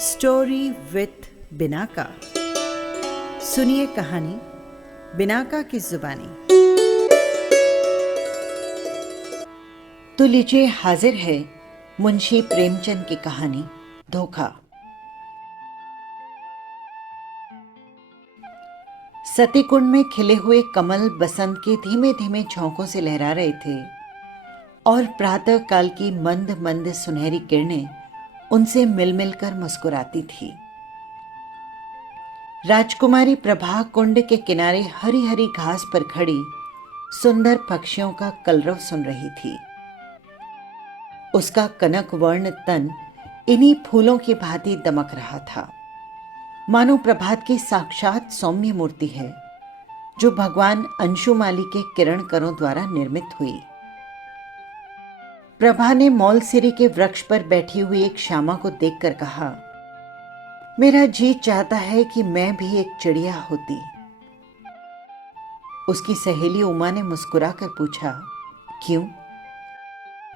Story with Binaca. सुनिए कहानी Binaca की जुबानी। तो लीजिए, हाजिर है मुंशी प्रेमचंद की कहानी धोखा। सतीकुंड में खिले हुए कमल बसंत के धीमे धीमे झोंकों से लहरा रहे थे और प्रातः काल की मंद मंद सुनहरी किरणें उनसे मिल मिलकर मुस्कुराती थी। राजकुमारी प्रभा कुंड के किनारे हरी हरी घास पर खड़ी सुंदर पक्षियों का कलरव सुन रही थी। उसका कनक वर्ण तन इन्हीं फूलों की भांति दमक रहा था, मानो प्रभात की साक्षात सौम्य मूर्ति है जो भगवान अंशुमाली के किरण करों द्वारा निर्मित हुई। प्रभा ने मौलसिरी के वृक्ष पर बैठी हुई एक श्यामा को देखकर कहा, मेरा जी चाहता है कि मैं भी एक चिड़िया होती। उसकी सहेली उमा ने मुस्कुराकर पूछा, क्यों?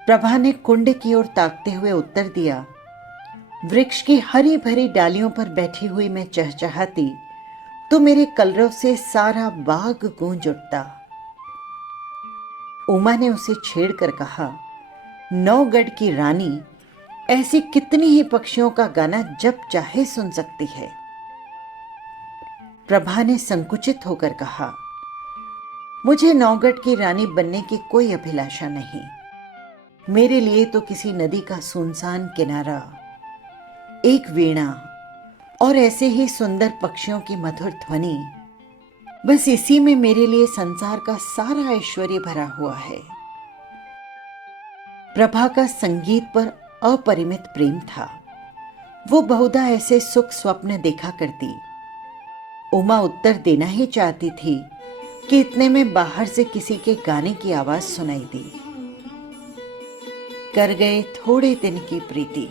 प्रभा ने कुंड की ओर ताकते हुए उत्तर दिया, वृक्ष की हरी भरी डालियों पर बैठी हुई मैं चहचहाती तो मेरे कलरव से सारा बाग गूंज उठता। उमा ने उसे छेड़कर कहा, नौगढ़ की रानी ऐसी कितनी ही पक्षियों का गाना जब चाहे सुन सकती है। प्रभा ने संकुचित होकर कहा, मुझे नौगढ़ की रानी बनने की कोई अभिलाषा नहीं। मेरे लिए तो किसी नदी का सुनसान किनारा, एक वीणा और ऐसे ही सुंदर पक्षियों की मधुर ध्वनि, बस इसी में मेरे लिए संसार का सारा ऐश्वर्य भरा हुआ है। प्रभा का संगीत पर अपरिमित प्रेम था। वो बहुधा ऐसे सुख स्वप्न देखा करती। उमा उत्तर देना ही चाहती थी कि इतने में बाहर से किसी के गाने की आवाज सुनाई दी। कर गए थोड़े दिन की प्रीति।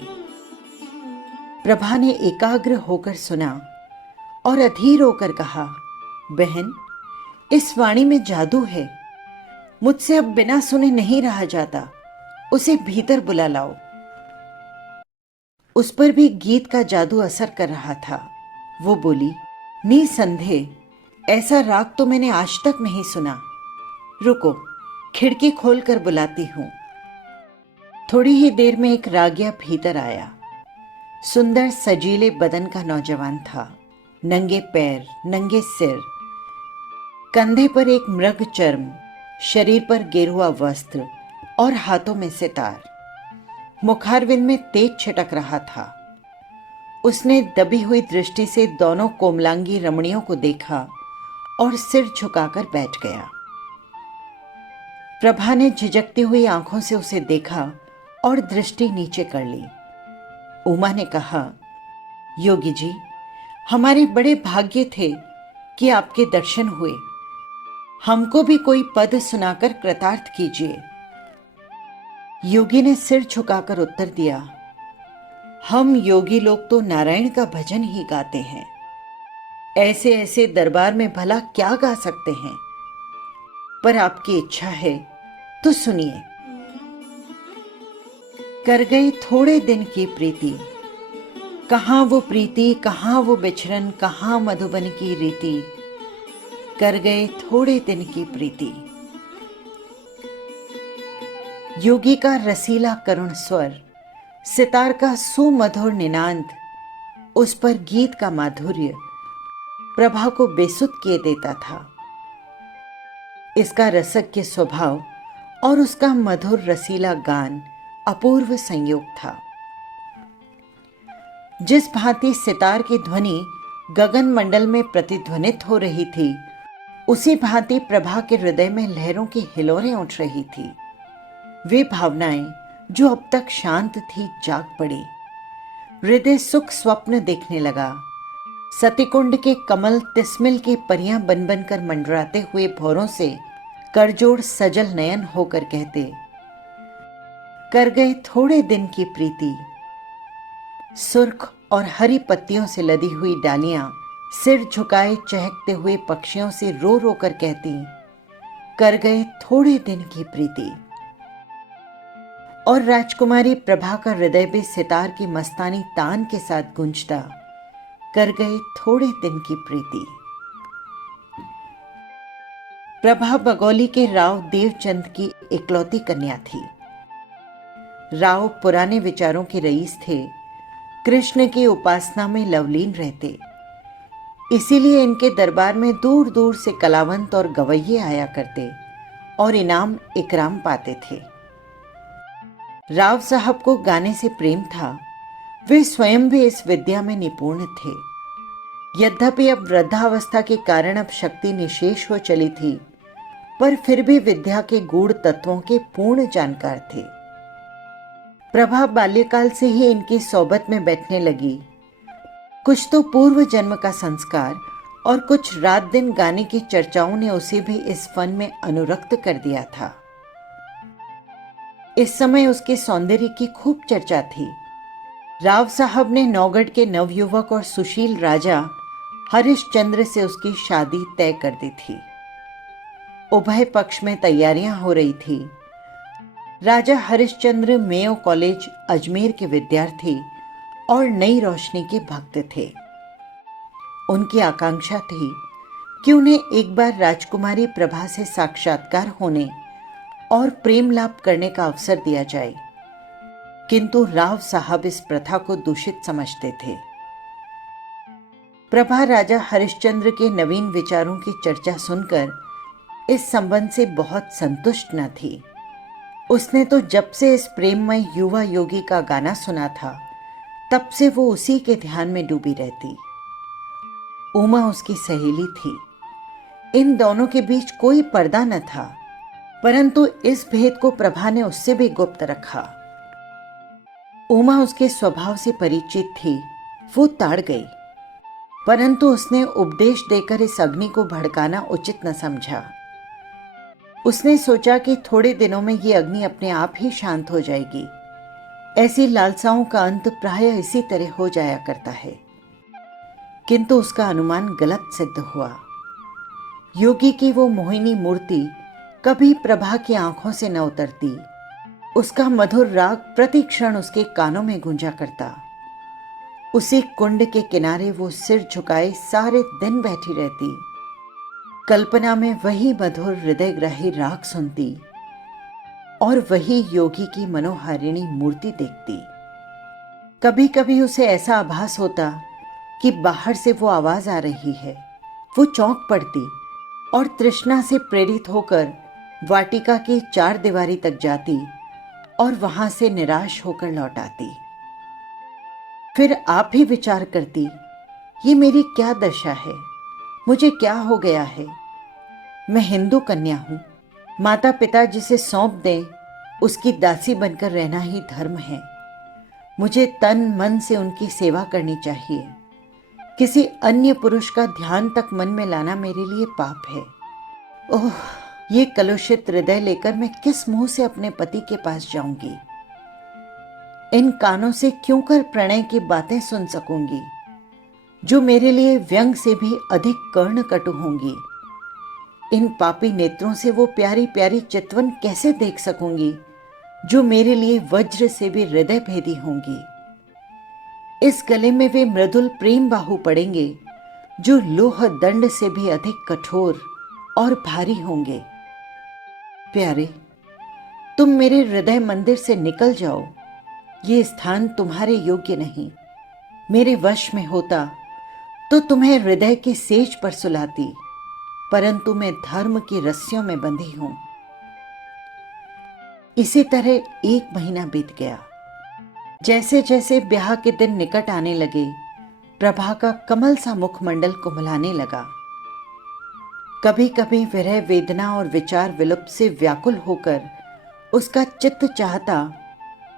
प्रभा ने एकाग्र होकर सुना और अधीर होकर कहा, बहन, इस वाणी में जादू है। मुझसे अब बिना सुने नहीं रहा जाता। उसे भीतर बुला लाओ। उस पर भी गीत का जादू असर कर रहा था। वो बोली, निसंदेह ऐसा राग तो मैंने आज तक नहीं सुना। रुको, खिड़की खोलकर बुलाती हूं। थोड़ी ही देर में एक रागिया भीतर आया। सुंदर सजीले बदन का नौजवान था। नंगे पैर, नंगे सिर, कंधे पर एक मृग चर्म, शरीर पर गेरुआ वस्त्र और हाथों में सितार। मुखारविंद में तेज छिटक रहा था। उसने दबी हुई दृष्टि से दोनों कोमलांगी रमणियों को देखा और सिर झुकाकर बैठ गया। प्रभा ने झिझकती हुई आंखों से उसे देखा और दृष्टि नीचे कर ली। उमा ने कहा, योगी जी, हमारे बड़े भाग्य थे कि आपके दर्शन हुए। हमको भी कोई पद सुनाकर कृतार्थ कीजिए। योगी ने सिर झुकाकर उत्तर दिया, हम योगी लोग तो नारायण का भजन ही गाते हैं। ऐसे ऐसे दरबार में भला क्या गा सकते हैं? पर आपकी इच्छा है तो सुनिए। कर गई थोड़े दिन की प्रीति, कहां वो प्रीति, कहां वो बिछरन, कहां मधुबन की रीति। कर गए थोड़े दिन की प्रीति। योगी का रसीला करुण स्वर, सितार का सुमधुर निनाद, उस पर गीत का माधुर्य प्रभा को बेसुध किए देता था। इसका रसज्ञ स्वभाव और उसका मधुर रसीला गान अपूर्व संयोग था। जिस भांति सितार की ध्वनि गगन मंडल में प्रतिध्वनित हो रही थी, उसी भांति प्रभा के हृदय में लहरों की हिलोरें उठ रही थी। वे भावनाएं जो अब तक शांत थी जाग पड़ी। हृदय सुख स्वप्न देखने लगा। सतीकुंड के कमल तिस्मिल की परियां बन बन कर मंडराते हुए भौरों से करजोड़ सजल नयन होकर कहते, कर गए थोड़े दिन की प्रीति। सुर्ख और हरी पत्तियों से लदी हुई डालियां सिर झुकाए चहकते हुए पक्षियों से रो रो कर कहती, कर गए थोड़े दिन की प्रीति। और राजकुमारी प्रभा का हृदय भी सितार की मस्तानी तान के साथ गूंजता कर गए थोड़े दिन की प्रीति। प्रभा बगौली के राव देवचंद की इकलौती कन्या थी। राव पुराने विचारों के रईस थे, कृष्ण की उपासना में लवलीन रहते, इसीलिए इनके दरबार में दूर दूर से कलावंत और गवैये आया करते और इनाम इकराम पाते थे। राव साहब को गाने से प्रेम था, वे स्वयं भी इस विद्या में निपुण थे। यद्यपि अब वृद्धावस्था के कारण अब शक्ति निशेष हो चली थी, पर फिर भी विद्या के गूढ़ तत्वों के पूर्ण जानकार थे। प्रभा बाल्यकाल से ही इनकी सोबत में बैठने लगी। कुछ तो पूर्व जन्म का संस्कार और कुछ रात दिन गाने की चर्चाओं ने उसे भी इस फन में अनुरक्त कर दिया था। इस समय उसके सौंदर्य की खूब चर्चा थी। राव साहब ने नौगढ़ के नवयुवक और सुशील राजा हरिश्चंद्र से उसकी शादी तय कर दी थी। उभय पक्ष में तैयारियां हो रही थी। राजा हरिश्चंद्र मेयो कॉलेज अजमेर के विद्यार्थी और नई रोशनी के भक्त थे। उनकी आकांक्षा थी कि उन्हें एक बार राजकुमारी प्रभा से साक्षात्कार होने और प्रेम लाभ करने का अवसर दिया जाए, किंतु राव साहब इस प्रथा को दूषित समझते थे। प्रभा राजा हरिश्चंद्र के नवीन विचारों की चर्चा सुनकर इस संबंध से बहुत संतुष्ट न थी। उसने तो जब से इस प्रेममय युवा योगी का गाना सुना था, तब से वो उसी के ध्यान में डूबी रहती। उमा उसकी सहेली थी। इन दोनों के बीच कोई पर्दा न था, परंतु इस भेद को प्रभा ने उससे भी गुप्त रखा। उमा उसके स्वभाव से परिचित थी, वो ताड़ गई, परंतु उसने उपदेश देकर इस अग्नि को भड़काना उचित न समझा। उसने सोचा कि थोड़े दिनों में ये अग्नि अपने आप ही शांत हो जाएगी। ऐसी लालसाओं का अंत प्रायः इसी तरह हो जाया करता है। किंतु उसका अनुमान गलत सिद्ध हुआ। योगी की वो मोहिनी मूर्ति कभी प्रभा की आंखों से न उतरती। उसका मधुर राग प्रति क्षण उसके कानों में गूंजा करता। उसी कुंड के किनारे वो सिर झुकाए सारे दिन बैठी रहती, कल्पना में वही मधुर हृदयग्राही राग सुनती और वही योगी की मनोहारिणी मूर्ति देखती। कभी कभी उसे ऐसा आभास होता कि बाहर से वो आवाज आ रही है। वो चौंक पड़ती और तृष्णा से प्रेरित होकर वाटिका की चार दीवारी तक जाती और वहां से निराश होकर लौट आती। फिर आप ही विचार करती, ये मेरी क्या दशा है, मुझे क्या हो गया है। मैं हिंदू कन्या हूं, माता पिता जिसे सौंप दें उसकी दासी बनकर रहना ही धर्म है। मुझे तन मन से उनकी सेवा करनी चाहिए। किसी अन्य पुरुष का ध्यान तक मन में लाना मेरे लिए पाप है। ओह, ये कलुषित हृदय लेकर मैं किस मुंह से अपने पति के पास जाऊंगी। इन कानों से क्यों कर प्रणय की बातें सुन सकूंगी, जो मेरे लिए व्यंग से भी अधिक कर्ण कटु होंगी। इन पापी नेत्रों से वो प्यारी प्यारी चितवन कैसे देख सकूंगी, जो मेरे लिए वज्र से भी हृदय भेदी होंगी। इस गले में वे मृदुल प्रेम बाहु पड़ेंगे, जो लोह दंड से भी अधिक कठोर और भारी होंगे। प्यारे, तुम मेरे हृदय मंदिर से निकल जाओ। ये स्थान तुम्हारे योग्य नहीं। मेरे वश में होता तो तुम्हें हृदय की सेज पर सुलाती, परंतु मैं धर्म की रस्सियों में बंधी हूं। इसी तरह 1 महीना बीत गया। जैसे जैसे ब्याह के दिन निकट आने लगे, प्रभा का कमल सा मुखमंडल कुम्हलाने लगा। कभी कभी विरह वेदना और विचार विलुप्त से व्याकुल होकर उसका चित्त चाहता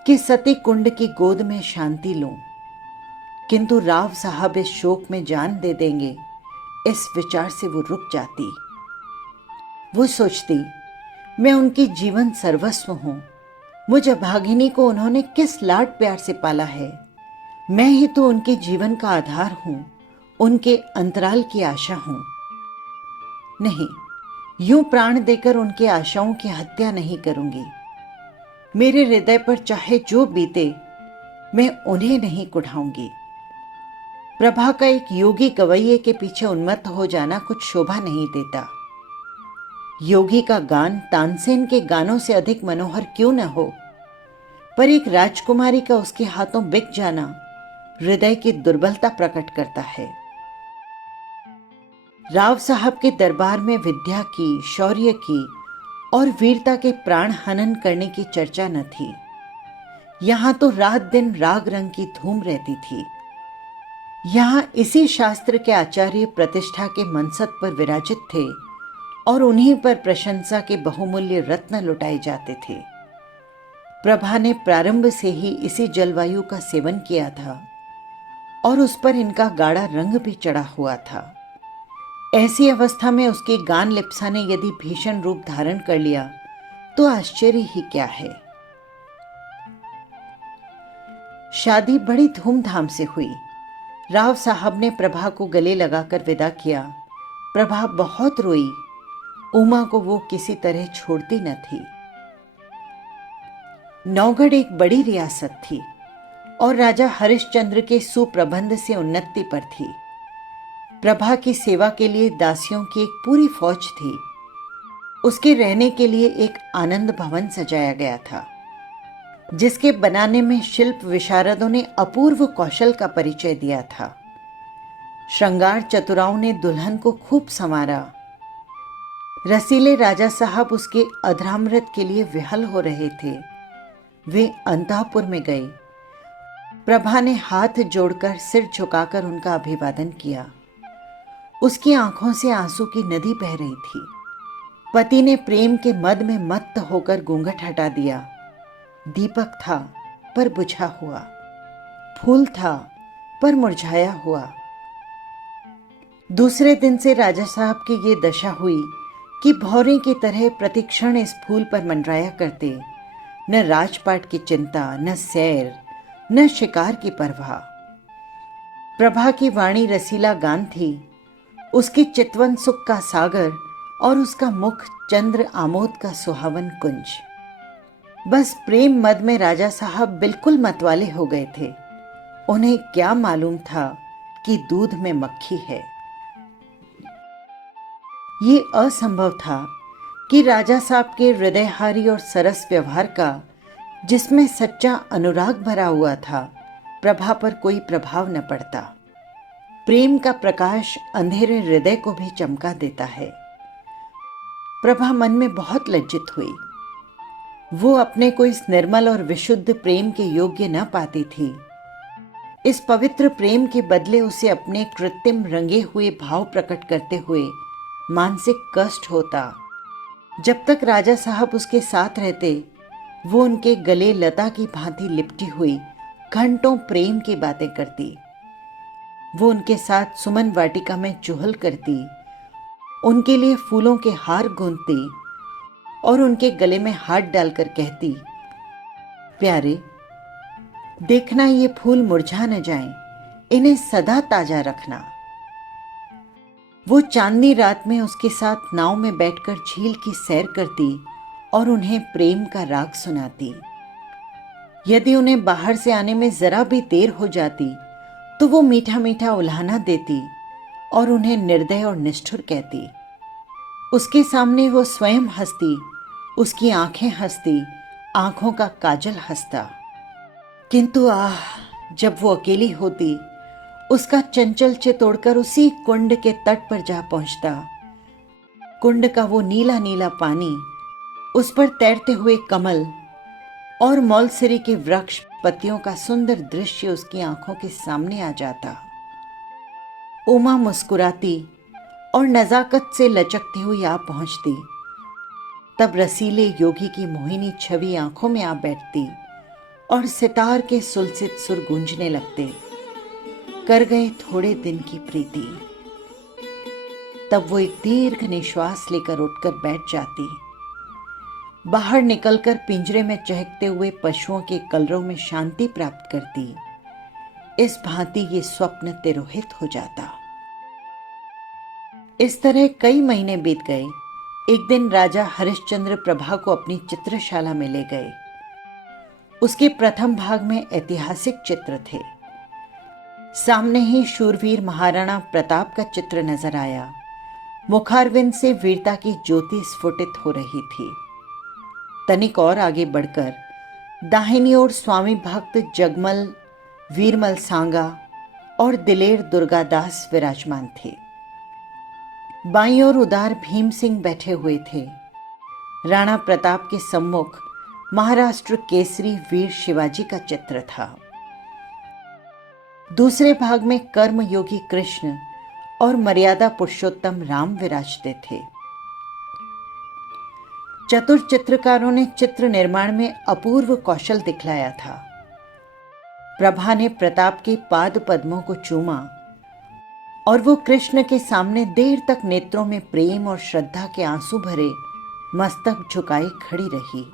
कि सती कुंड की गोद में शांति लूं, किंतु राव साहब इस शोक में जान दे देंगे, इस विचार से वो रुक जाती। वो सोचती, मैं उनकी जीवन सर्वस्व हूं। मुझ अभागिनी को उन्होंने किस लाड प्यार से पाला है। मैं ही तो उनके जीवन का आधार हूं, उनके अंतराल की आशा हूं। नहीं, यूं प्राण देकर उनकी आशाओं की हत्या नहीं करूंगी। मेरे हृदय पर चाहे जो बीते, मैं उन्हें नहीं कुढ़ाऊंगी। प्रभा का एक योगी गवैये के पीछे उन्मत्त हो जाना कुछ शोभा नहीं देता। योगी का गान तानसेन के गानों से अधिक मनोहर क्यों न हो, पर एक राजकुमारी का उसके हाथों बिक जाना हृदय की दुर्बलता प्रकट करता है। राव साहब के दरबार में विद्या की, शौर्य की और वीरता के प्राण हनन करने की चर्चा न थी। यहां तो रात दिन राग रंग की धूम रहती थी। यहां इसी शास्त्र के आचार्य प्रतिष्ठा के मनसब पर विराजित थे और उन्हीं पर प्रशंसा के बहुमूल्य रत्न लुटाए जाते थे। प्रभा ने प्रारंभ से ही इसी जलवायु का सेवन किया था और उस पर इनका गाढ़ा रंग भी चढ़ा हुआ था। ऐसी अवस्था में उसके गान लिप्सा ने यदि भीषण रूप धारण कर लिया तो आश्चर्य ही क्या है। शादी बड़ी धूमधाम से हुई। राव साहब ने प्रभा को गले लगाकर विदा किया। प्रभा बहुत रोई। उमा को वो किसी तरह छोड़ती न थी। नौगढ़ एक बड़ी रियासत थी और राजा हरिश्चंद्र के सुप्रबंध से उन्नति पर थी। प्रभा की सेवा के लिए दासियों की एक पूरी फौज थी। उसके रहने के लिए एक आनंद भवन सजाया गया था, जिसके बनाने में शिल्प विशारदों ने अपूर्व कौशल का परिचय दिया था। श्रृंगार चतुराओं ने दुल्हन को खूब संवारा। रसीले राजा साहब उसके अधरामृत के लिए विहल हो रहे थे। वे अंतःपुर में गए। प्रभा ने हाथ जोड़कर सिर झुकाकर उनका अभिवादन किया। उसकी आंखों से आंसू की नदी बह रही थी। पति ने प्रेम के मद में मत्त होकर घूंघट हटा दिया। दीपक था पर बुझा हुआ, फूल था पर मुरझाया हुआ। दूसरे दिन से राजा साहब की ये दशा हुई कि भौरे की तरह प्रतिक्षण इस फूल पर मंडराया करते। न राजपाट की चिंता, न सैर, न शिकार की परवाह। प्रभा की वाणी रसीला गान थी, उसकी चितवन सुख का सागर और उसका मुख चंद्र आमोद का सुहावन कुंज। बस प्रेम मद में राजा साहब बिल्कुल मतवाले हो गए थे। उन्हें क्या मालूम था कि दूध में मक्खी है। ये असंभव था कि राजा साहब के हृदयहारी और सरस व्यवहार का, जिसमें सच्चा अनुराग भरा हुआ था, प्रभा पर कोई प्रभाव न पड़ता। प्रेम का प्रकाश अंधेरे हृदय को भी चमका देता है। प्रभा मन में बहुत लज्जित हुई। वो अपने को इस निर्मल और विशुद्ध प्रेम के योग्य न पाती थी। इस पवित्र प्रेम के बदले उसे अपने कृत्रिम रंगे हुए भाव प्रकट करते हुए मानसिक कष्ट होता। जब तक राजा साहब उसके साथ रहते, वो उनके गले लता की भांति लिपटी हुई घंटों प्रेम की बातें करती। वो उनके साथ सुमन वाटिका में चुहल करती, उनके लिए फूलों के हार गूंथती और उनके गले में हाथ डालकर कहती, प्यारे, देखना ये फूल मुरझा न जाएं, इन्हें सदा ताजा रखना। वो चांदनी रात में उसके साथ नाव में बैठकर झील की सैर करती और उन्हें प्रेम का राग सुनाती। यदि उन्हें बाहर से आने में जरा भी देर हो जाती तो वो मीठा मीठा उल्हाना देती और उन्हें निर्दय और निष्ठुर कहती। उसके सामने वो स्वयं हंसती, उसकी आंखें हंसती, आंखों का काजल हंसता। किंतु आह, जब वो अकेली होती, उसका चंचल चित तोड़कर उसी कुंड के तट पर जा पहुंचता। कुंड का वो नीला नीला पानी, उस पर तैरते हुए कमल और मौलसिरी के वृक्ष पत्तियों का सुंदर दृश्य उसकी आंखों के सामने आ जाता। उमा मुस्कुराती और नजाकत से लचकती हुई आ पहुंचती। तब रसीले योगी की मोहिनी छवि आंखों में आ बैठती और सितार के सुलसित सुर गूंजने लगते। कर गए थोड़े दिन की प्रीति। तब वो एक दीर्घ निश्वास लेकर उठकर बैठ जाती। बाहर निकलकर पिंजरे में चहकते हुए पशुओं के कलरव में शांति प्राप्त करती। इस भांति ये स्वप्न तिरोहित हो जाता। इस तरह कई महीने बीत गए। एक दिन राजा हरिश्चंद्र प्रभा को अपनी चित्रशाला में ले गए। उसके प्रथम भाग में ऐतिहासिक चित्र थे। सामने ही शूरवीर महाराणा प्रताप का चित्र नजर आया। मुखारविंद से वीरता की ज्योति स्फुटित हो रही थी। तनिक और आगे बढ़कर दाहिनी ओर स्वामी भक्त जगमल, वीरमल सांगा और दिलेर दुर्गादास विराजमान थे। बाईं ओर उदार भीम सिंह बैठे हुए थे। राणा प्रताप के सम्मुख महाराष्ट्र केसरी वीर शिवाजी का चित्र था। दूसरे भाग में कर्मयोगी कृष्ण और मर्यादा पुरुषोत्तम राम विराजते थे। चतुर चित्रकारों ने चित्र निर्माण में अपूर्व कौशल दिखलाया था। प्रभा ने प्रताप के पाद पद्मों को चूमा और वो कृष्ण के सामने देर तक नेत्रों में प्रेम और श्रद्धा के आंसू भरे मस्तक झुकाई खड़ी रही।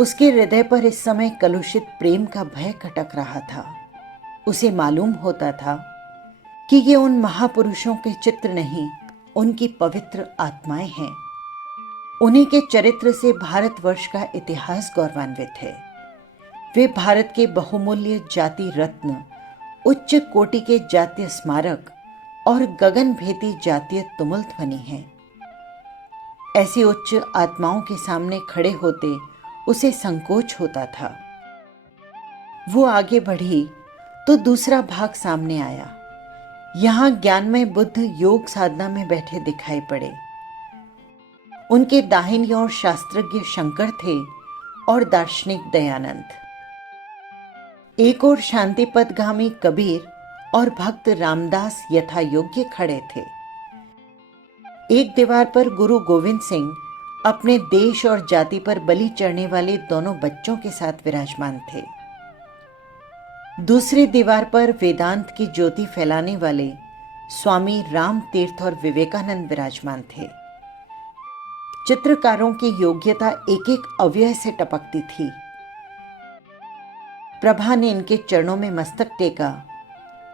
उसके हृदय पर इस समय कलुषित प्रेम का भय खटक रहा था। उसे मालूम होता था कि ये उन महापुरुषों के चित्र नहीं, उनकी पवित्र आत्माएं हैं। उन्हीं के चरित्र से भारतवर्ष का इतिहास गौरवान्वित है। वे भारत के बहुमूल्य जाति रत्न, उच्च कोटि के जातीय स्मारक और गगनभेदी जातीय तुमुल ध्वनि हैं। ऐसी उच्च आत्माओं के सामने खड़े होते उसे संकोच होता था। वो आगे बढ़ी तो दूसरा भाग सामने आया। यहां ज्ञानमय बुद्ध योग साधना में बैठे दिखाई पड़े। उनके दाहिनी ओर शास्त्रज्ञ शंकर थे और दार्शनिक दयानंद। एक ओर शांति पथगामी कबीर और भक्त रामदास यथा योग्य खड़े थे। एक दीवार पर गुरु गोविंद सिंह अपने देश और जाति पर बलि चढ़ने वाले दोनों बच्चों के साथ विराजमान थे। दूसरी दीवार पर वेदांत की ज्योति फैलाने वाले स्वामी राम तीर्थ और विवेकानंद विराजमान थे। चित्रकारों की योग्यता एक एक अवयव से टपकती थी। प्रभा ने इनके चरणों में मस्तक टेका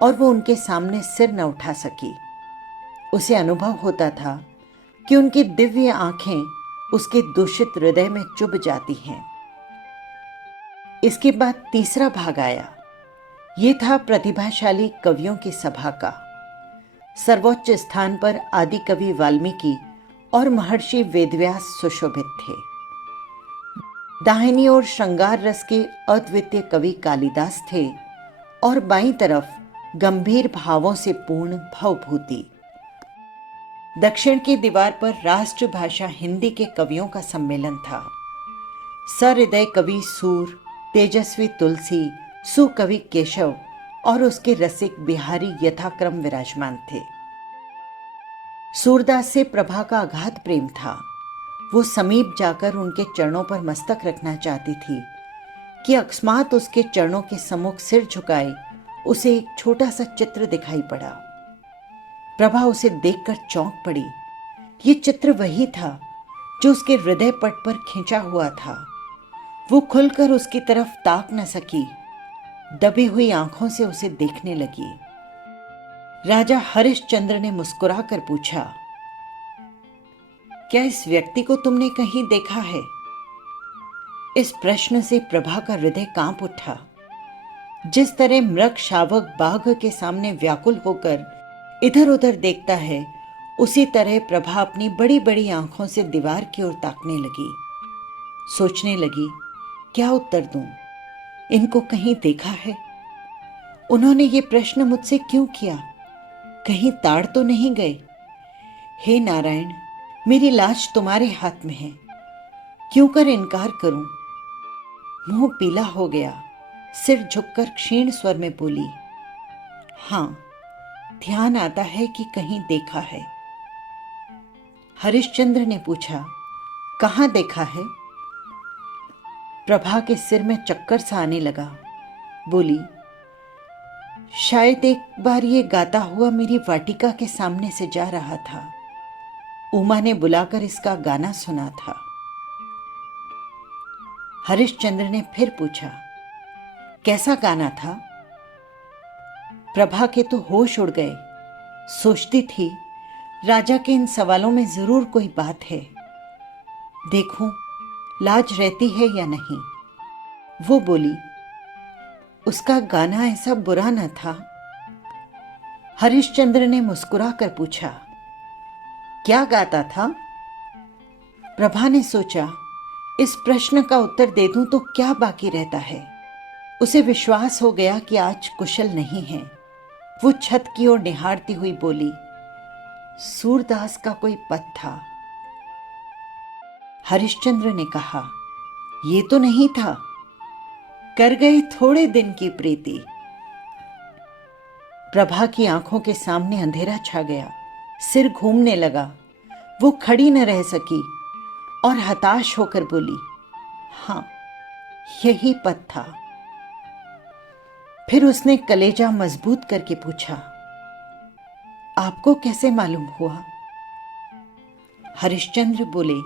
और वो उनके सामने सिर न उठा सकी। उसे अनुभव होता था कि उनकी दिव्य आंखें उसके दूषित हृदय में चुभ जाती हैं। इसके बाद तीसरा भाग आया। ये था प्रतिभाशाली कवियों की सभा का। सर्वोच्च स्थान पर आदि कवि वाल्मीकि और महर्षि वेदव्यास सुशोभित थे। दाहिनी ओर श्रृंगार रस के अद्वितीय कवि कालिदास थे और बाईं तरफ गंभीर भावों से पूर्ण भवभूति। दक्षिण की दीवार पर राष्ट्रभाषा हिंदी के कवियों का सम्मेलन था। सहृदय कवि सूर, तेजस्वी तुलसी, सुकवि केशव और उसके रसिक बिहारी यथाक्रम विराजमान थे। सूरदास से प्रभा का अगाध प्रेम था। वो समीप जाकर उनके चरणों पर मस्तक रखना चाहती थी कि अकस्मात उसके चरणों के सम्मुख सिर झुकाए उसे एक छोटा सा चित्र दिखाई पड़ा। प्रभा उसे देखकर चौंक पड़ी। ये चित्र वही था जो उसके हृदय पट पर खिंचा हुआ था। वो खुलकर उसकी तरफ ताक न सकी। दबी हुई आंखों से उसे देखने लगी। राजा हरिश्चंद्र ने मुस्कुराकर पूछा, क्या इस व्यक्ति को तुमने कहीं देखा है? इस प्रश्न से प्रभा का हृदय कांप उठा। जिस तरह मृग शावक बाघ के सामने व्याकुल होकर इधर उधर देखता है, उसी तरह प्रभा अपनी बड़ी बड़ी आंखों से दीवार की ओर ताकने लगी। सोचने लगी, क्या उत्तर दूं? इनको कहीं देखा है? उन्होंने ये प्रश्न मुझसे क्यों किया? कहीं ताड़ तो नहीं गए? हे नारायण, मेरी लाज तुम्हारे हाथ में है। क्यों कर इनकार करूं? मुंह पीला हो गया। सिर झुककर क्षीण स्वर में बोली, हां, ध्यान आता है कि कहीं देखा है। हरिश्चंद्र ने पूछा, कहां देखा है? प्रभा के सिर में चक्कर सा आने लगा। बोली, शायद एक बार ये गाता हुआ मेरी वाटिका के सामने से जा रहा था। उमा ने बुलाकर इसका गाना सुना था। हरिश्चंद्र ने फिर पूछा, कैसा गाना था? प्रभा के तो होश उड़ गए। सोचती थी, राजा के इन सवालों में जरूर कोई बात है। देखूं, लाज रहती है या नहीं। वो बोली, उसका गाना ऐसा बुरा न था। हरिश्चंद्र ने मुस्कुरा कर पूछा, क्या गाता था? प्रभा ने सोचा, इस प्रश्न का उत्तर दे दूं तो क्या बाकी रहता है। उसे विश्वास हो गया कि आज कुशल नहीं है। वो छत की ओर निहारती हुई बोली, सूरदास का कोई पद था। हरिश्चंद्र ने कहा, ये तो नहीं था, कर गए थोड़े दिन की प्रीति। प्रभा की आंखों के सामने अंधेरा छा गया, सिर घूमने लगा। वो खड़ी न रह सकी और हताश होकर बोली, हाँ, यही पद था। फिर उसने कलेजा मजबूत करके पूछा, आपको कैसे मालूम हुआ? हरिश्चंद्र बोले,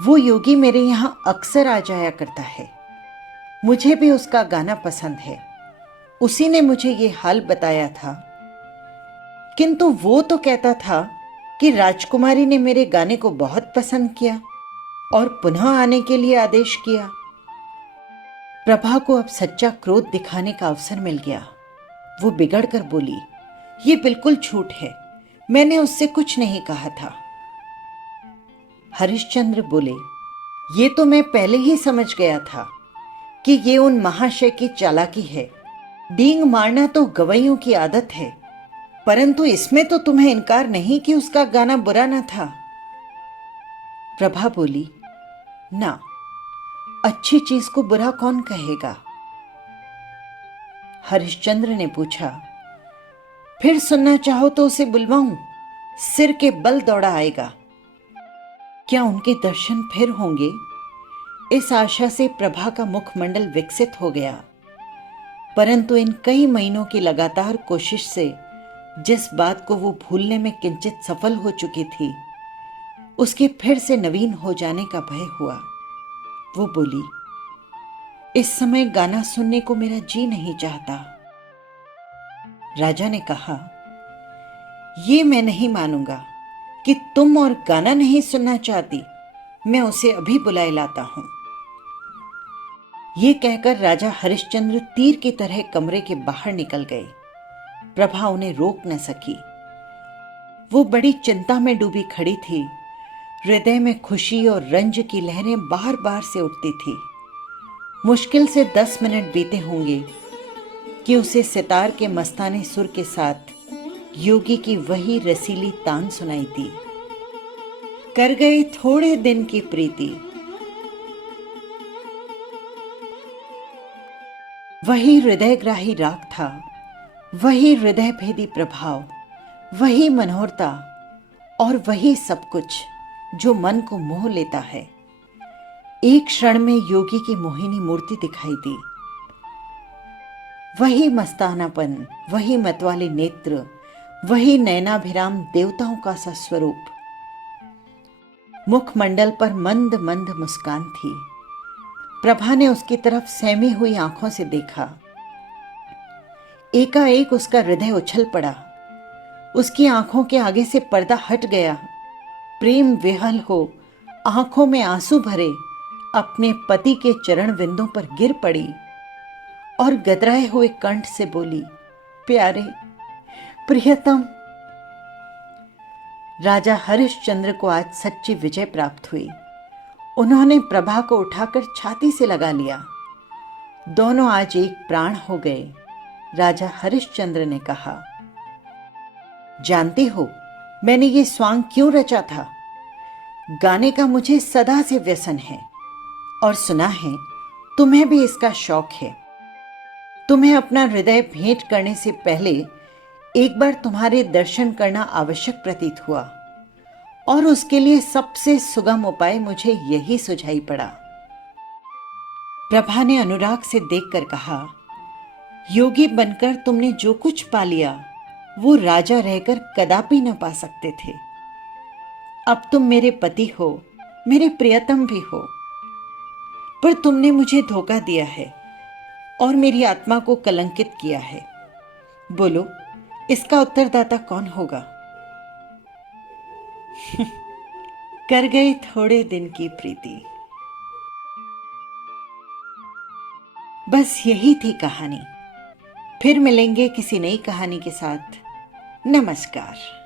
वो योगी मेरे यहां अक्सर आ जाया करता है। मुझे भी उसका गाना पसंद है। उसी ने मुझे ये हाल बताया था। किंतु वो तो कहता था कि राजकुमारी ने मेरे गाने को बहुत पसंद किया और पुनः आने के लिए आदेश किया। प्रभा को अब सच्चा क्रोध दिखाने का अवसर मिल गया। वो बिगड़ कर बोली, ये बिल्कुल झूठ है, मैंने उससे कुछ नहीं कहा था। हरिश्चंद्र बोले, ये तो मैं पहले ही समझ गया था कि ये उन महाशय की चालाकी है। डींग मारना तो गवैयों की आदत है, परंतु इसमें तो तुम्हें इनकार नहीं कि उसका गाना बुरा न था। प्रभा बोली, ना, अच्छी चीज को बुरा कौन कहेगा? हरिश्चंद्र ने पूछा, फिर सुनना चाहो तो उसे बुलवाऊं? सिर के बल दौड़ा आएगा। क्या उनके दर्शन फिर होंगे? इस आशा से प्रभा का मुखमंडल विकसित हो गया। परंतु इन कई महीनों की लगातार कोशिश से जिस बात को वो भूलने में किंचित सफल हो चुकी थी, उसके फिर से नवीन हो जाने का भय हुआ। वो बोली, इस समय गाना सुनने को मेरा जी नहीं चाहता। राजा ने कहा, ये मैं नहीं मानूंगा कि तुम और गाना नहीं सुनना चाहती। मैं उसे अभी बुलाए लाता हूं। ये कहकर राजा हरिश्चंद्र तीर की तरह कमरे के बाहर निकल गए। प्रभा उन्हें रोक न सकी। वो बड़ी चिंता में डूबी खड़ी थी। हृदय में खुशी और रंज की लहरें बार बार से उठती थी। मुश्किल से 10 मिनट बीते होंगे कि उसे सितार के मस्ताने सुर के साथ योगी की वही रसीली तान सुनाई दी, कर गए थोड़े दिन की प्रीति। वही हृदयग्राही राग था, वही हृदय भेदी प्रभाव, वही मनोहरता और वही सब कुछ जो मन को मोह लेता है। एक क्षण में योगी की मोहिनी मूर्ति दिखाई दी। वही मस्तानापन, वही मतवाले नेत्र, वही नयनाभिराम देवताओं का सा स्वरूप। मुखमंडल पर मंद मंद मुस्कान थी। प्रभा ने उसकी तरफ सहमी हुई आंखों से देखा। एकाएक उसका हृदय उछल पड़ा। उसकी आंखों के आगे से पर्दा हट गया। प्रेम विहल हो आंखों में आंसू भरे अपने पति के चरण विंदों पर गिर पड़ी और गदराए हुए कंठ से बोली, प्यारे, प्रियतम। राजा हरिश्चंद्र को आज सच्ची विजय प्राप्त हुई। उन्होंने प्रभा को उठाकर छाती से लगा लिया। दोनों आज एक प्राण हो गए। राजा हरिश्चंद्र ने कहा, जानते हो मैंने ये स्वांग क्यों रचा था? गाने का मुझे सदा से व्यसन है और सुना है तुम्हें भी इसका शौक है। तुम्हें अपना हृदय भेंट करने से पहले एक बार तुम्हारे दर्शन करना आवश्यक प्रतीत हुआ और उसके लिए सबसे सुगम उपाय मुझे यही सुझाई पड़ा। प्रभा ने अनुराग से देखकर कहा, योगी बनकर तुमने जो कुछ पा लिया वो राजा रहकर कदापि न पा सकते थे। अब तुम मेरे पति हो, मेरे प्रियतम भी हो, पर तुमने मुझे धोखा दिया है और मेरी आत्मा को कलंकित किया है। बोलो, इसका उत्तरदाता कौन होगा? कर गई थोड़े दिन की प्रीति। बस यही थी कहानी। फिर मिलेंगे किसी नई कहानी के साथ। नमस्कार।